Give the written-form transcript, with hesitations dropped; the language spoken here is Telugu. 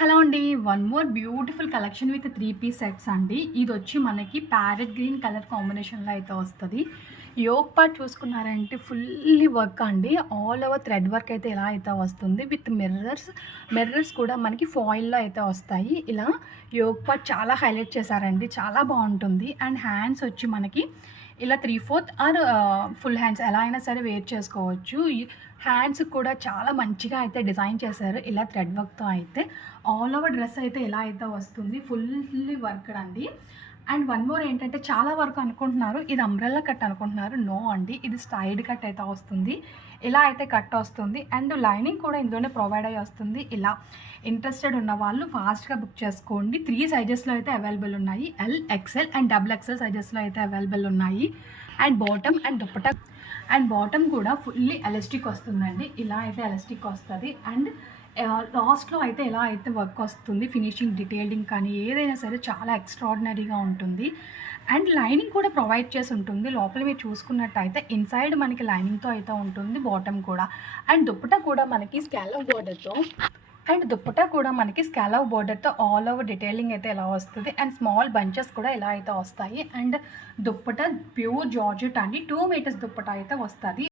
హలో అండి. One more beautiful collection with 3 piece sets అండి. ఇదొచ్చి మనకి ప్యారెట్ గ్రీన్ కలర్ కాంబినేషన్‌లో అయితే వస్తది. యోక్ పార్ట్ చూసుకున్నారంటే ఫుల్లీ వర్క్ అండి. ఆల్ ఓవర్ థ్రెడ్ వర్క్ అయితే ఇలా అయితే వస్తుంది. విత్ మిర్రర్స్ కూడా మనకి ఫాయిల్‌లో అయితే వస్తాయి. ఇలా యోక్ పార్ట్ చాలా హైలైట్ చేశారండి. చాలా బావుంటుంది. అండ్ హ్యాండ్స్ వచ్చి మనకి ఇలా 3/4 ఆర్ ఫుల్ హ్యాండ్స్ ఎలా అయినా సరే వేర్ చేసుకోవచ్చు. హ్యాండ్స్ కూడా చాలా మంచిగా అయితే డిజైన్ చేశారు. ఇలా థ్రెడ్ వర్క్‌తో అయితే ఆల్ ఓవర్ డ్రెస్ అయితే ఇలా అయితే వస్తుంది. ఫుల్లీ వర్క్డ్ అండి. అండ్ వన్ మోర్ ఏంటంటే చాలా వరకు అనుకుంటున్నారు ఇది అంబ్రెల్లా కట్ అనుకుంటున్నారు. నో అండి, ఇది స్టైల్డ్ కట్ అయితే వస్తుంది. ఇలా అయితే కట్ వస్తుంది. అండ్ లైనింగ్ కూడా ఇందులోనే ప్రొవైడ్ అయ్యి వస్తుంది. ఇలా ఇంట్రెస్టెడ్ ఉన్న వాళ్ళు ఫాస్ట్గా బుక్ చేసుకోండి. 3 సైజెస్లో అయితే అవైలబుల్ ఉన్నాయి. L, XL and double XL సైజెస్లో అయితే అవైలబుల్ ఉన్నాయి. And bottom and dupatta and bottom కూడా ఫుల్లీ ఎలాస్టిక్ వస్తుందండి. ఇలా అయితే ఎలాస్టిక్ వస్తుంది. అండ్ లాస్ట్లో అయితే ఎలా అయితే వర్క్ వస్తుంది, ఫినిషింగ్ డీటెయిలింగ్ కానీ ఏదైనా సరే చాలా ఎక్స్ట్రాడినరీగా ఉంటుంది. అండ్ లైనింగ్ కూడా ప్రొవైడ్ చేసి ఉంటుంది. లోపల మీరు చూసుకున్నట్టయితే ఇన్సైడ్ మనకి లైనింగ్తో అయితే ఉంటుంది బాటమ్ కూడా. అండ్ దుపట్టా కూడా మనకి స్కాలప్ బోర్డర్తో ఆల్ ఓవర్ డీటెయిలింగ్ అయితే ఎలా వస్తుంది. అండ్ స్మాల్ బంచెస్ కూడా ఎలా అయితే వస్తాయి. అండ్ దుపట్టా ప్యూర్ జార్జెట్ అండి. 2 మీటర్స్ దుపట్టా అయితే వస్తుంది.